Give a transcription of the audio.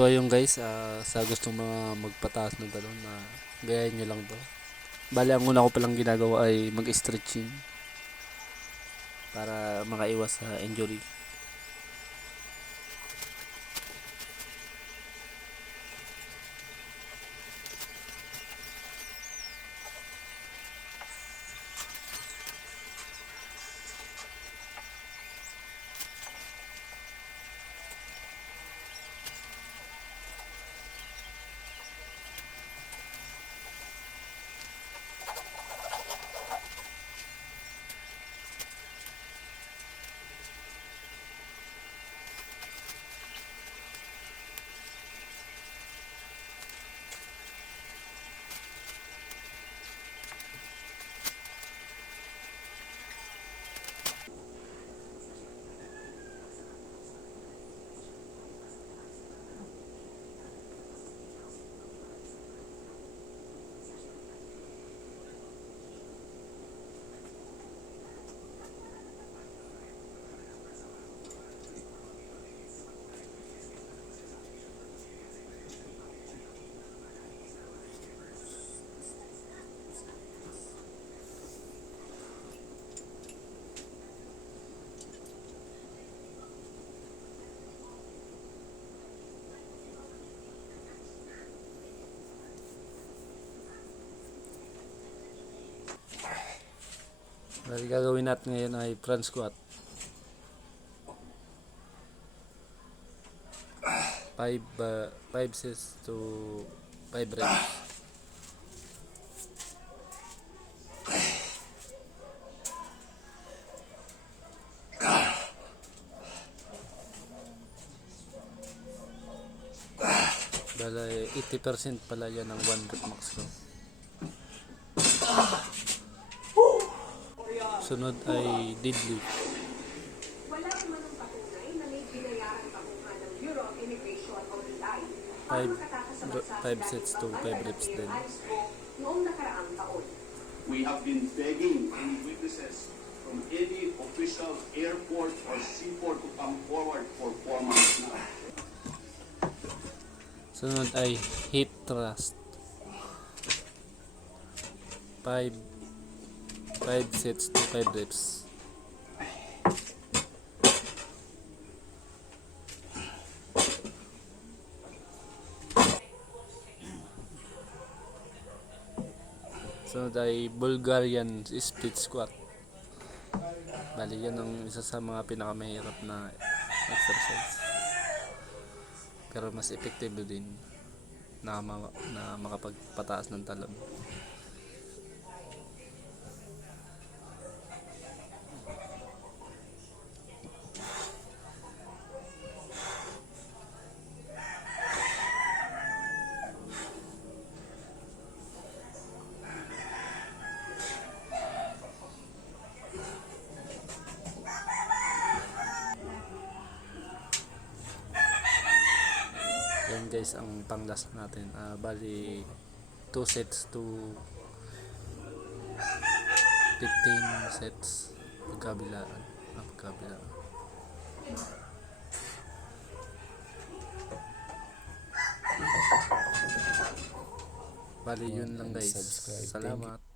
So ayun guys, sa gustong mga magpataas ng talon na gayahin nyo lang to. Bali ang una ko palang ginagawa ay mag-stretching para makaiwas sa injury. Bali gagawin natin ngayon ay front squat. 5 sets to 5 reps. Bali 80% pala yan ng 1 rep max ko. Sunod ay deadlift. Wala manong patunay na may binayaran pakuha ng Bureau of Immigration o BI 5 sets to 5 reps din. noong nakaraang taon. We have been begging any witnesses from any official airport or seaport to come forward for 4 months now. Sunod ay hip thrust. 5 sets to 5 reps. Sunod ay Bulgarian split squat. Bali yan ang isa sa mga pinakamahirap na exercise. Pero mas epektibo din na makapagpataas ng talon. Yan guys ang panglas natin. Bali 2 sets to 15 sets pagkabilaan. Bali yun lang guys. Salamat.